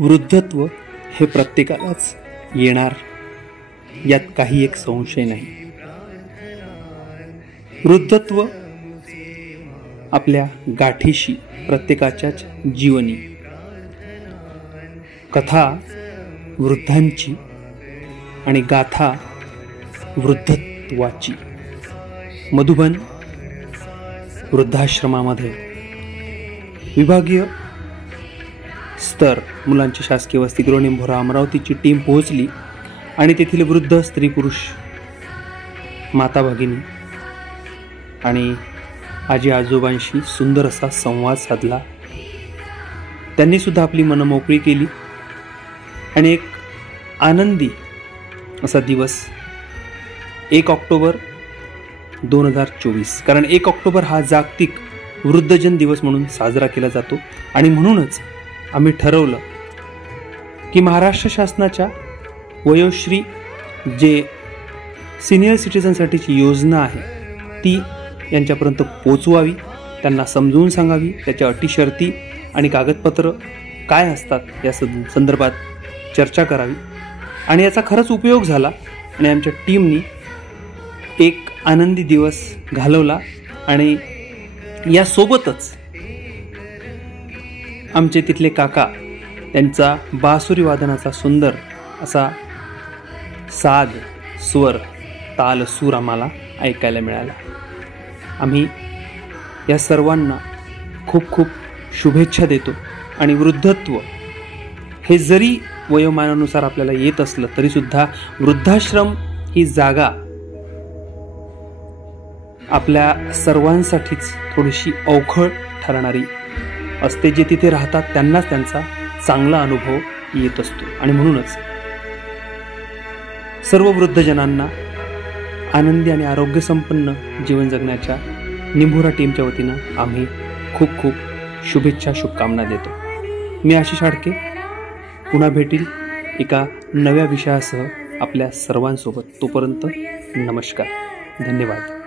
वृद्धत्व हे प्रत्येकालाच येणार, यात काही एक संशय नाही. वृद्धत्व आपल्या गाठीशी प्रत्येकाच्याच जीवनी. कथा वृद्धांची आणि गाथा वृद्धत्वाची. मधुबन वृद्धाश्रमामध्ये विभागीय स्तर मुलांची शासकीय वसतिगृह निंभोरा अमरावतीची टीम पोहोचली आणि तेथील वृद्ध स्त्री पुरुष, माता भगिनी आणि आजी आजोबांशी सुंदर असा संवाद साधला. त्यांनी सुद्धा आपली मन मोकळी केली आणि एक आनंदी असा दिवस 1 ऑक्टोबर 2024, कारण 1 ऑक्टोबर हा जागतिक वृद्धजन दिवस म्हणून साजरा केला जातो. आणि म्हणूनच आम्ही ठरवलं की महाराष्ट्र शासनाच्या वयोश्री जे सिनियर सिटीजनसाठीची योजना आहे ती यांच्यापर्यंत पोचवावी, त्यांना समजून सांगावी, त्याच्या अटी शर्ती आणि कागदपत्र काय असतात या संदर्भात चर्चा करावी. आणि याचा खरंच उपयोग झाला आणि आमच्या टीमनी एक आनंदी दिवस घालवला. आणि यासोबतच आमचे तिथले काका, त्यांचा बासुरी वादनाचा सुंदर असा साध स्वर, ताल, सूर आम्हाला ऐकायला मिळाला. आम्ही या सर्वांना खूप खूप शुभेच्छा देतो. आणि वृद्धत्व हे जरी वयोमानानुसार आपल्याला येत असलं तरीसुद्धा वृद्धाश्रम ही जागा आपल्या सर्वांसाठीच थोडीशी अवखळ ठरणारी असते. जे तिथे राहतात त्यांनाच त्यांचा चांगला अनुभव येत असतो. आणि म्हणूनच सर्व वृद्धजनांना आनंदी आणि आरोग्यसंपन्न जीवन जगण्याच्या निंभोरा टीमच्या वतीनं आम्ही खूप खूप शुभेच्छा, शुभकामना देतो. मी आशिष आडके पुन्हा भेटील एका नव्या विषयासह आपल्या सर्वांसोबत. तोपर्यंत नमस्कार, धन्यवाद.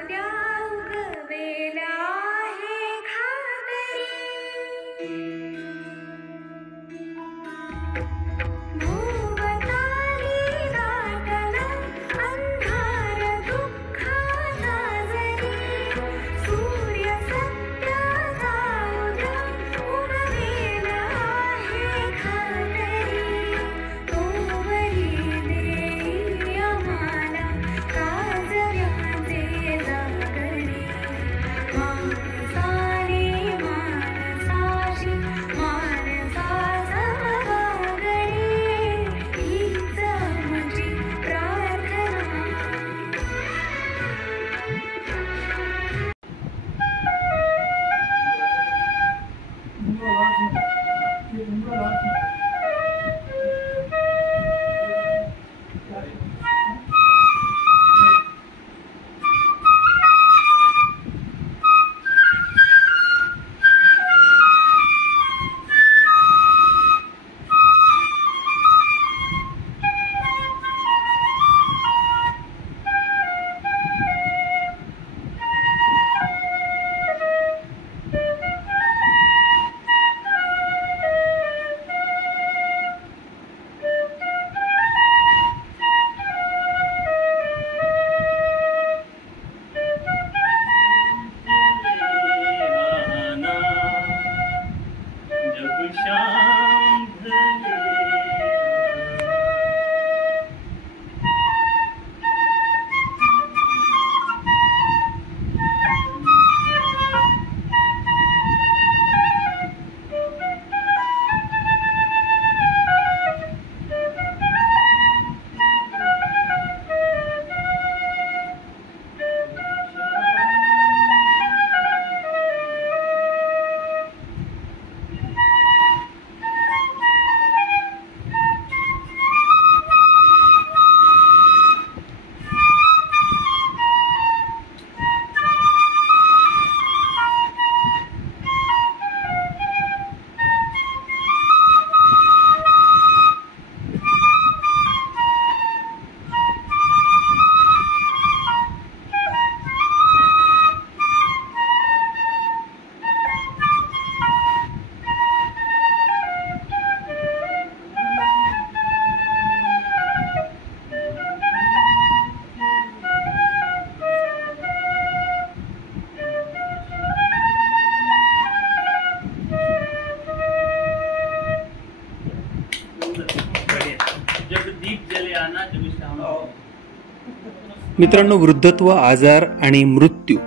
मित्रांनो, वृद्धत्व, आजार आणि मृत्यू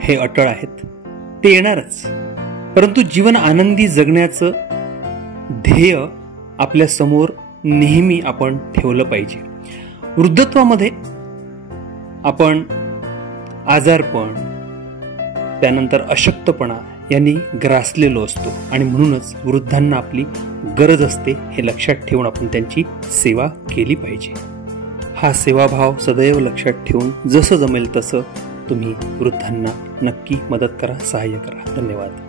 हे अटळ आहेत, ते येणारच. परंतु जीवन आनंदी जगण्याचं ध्येय आपल्या समोर नेहमी आपण ठेवलं पाहिजे. वृद्धत्वामध्ये आपण आजारपण, त्यानंतर अशक्तपणा यांनी ग्रासलेलो असतो आणि म्हणूनच वृद्धांना आपली गरज असते हे लक्षात ठेवून आपण त्यांची सेवा केली पाहिजे. हा सेवाभाव सदैव लक्षात ठेवून जसं जमेल तसं तुम्ही वृद्धांना नक्की मदत करा, सहाय्य करा. धन्यवाद.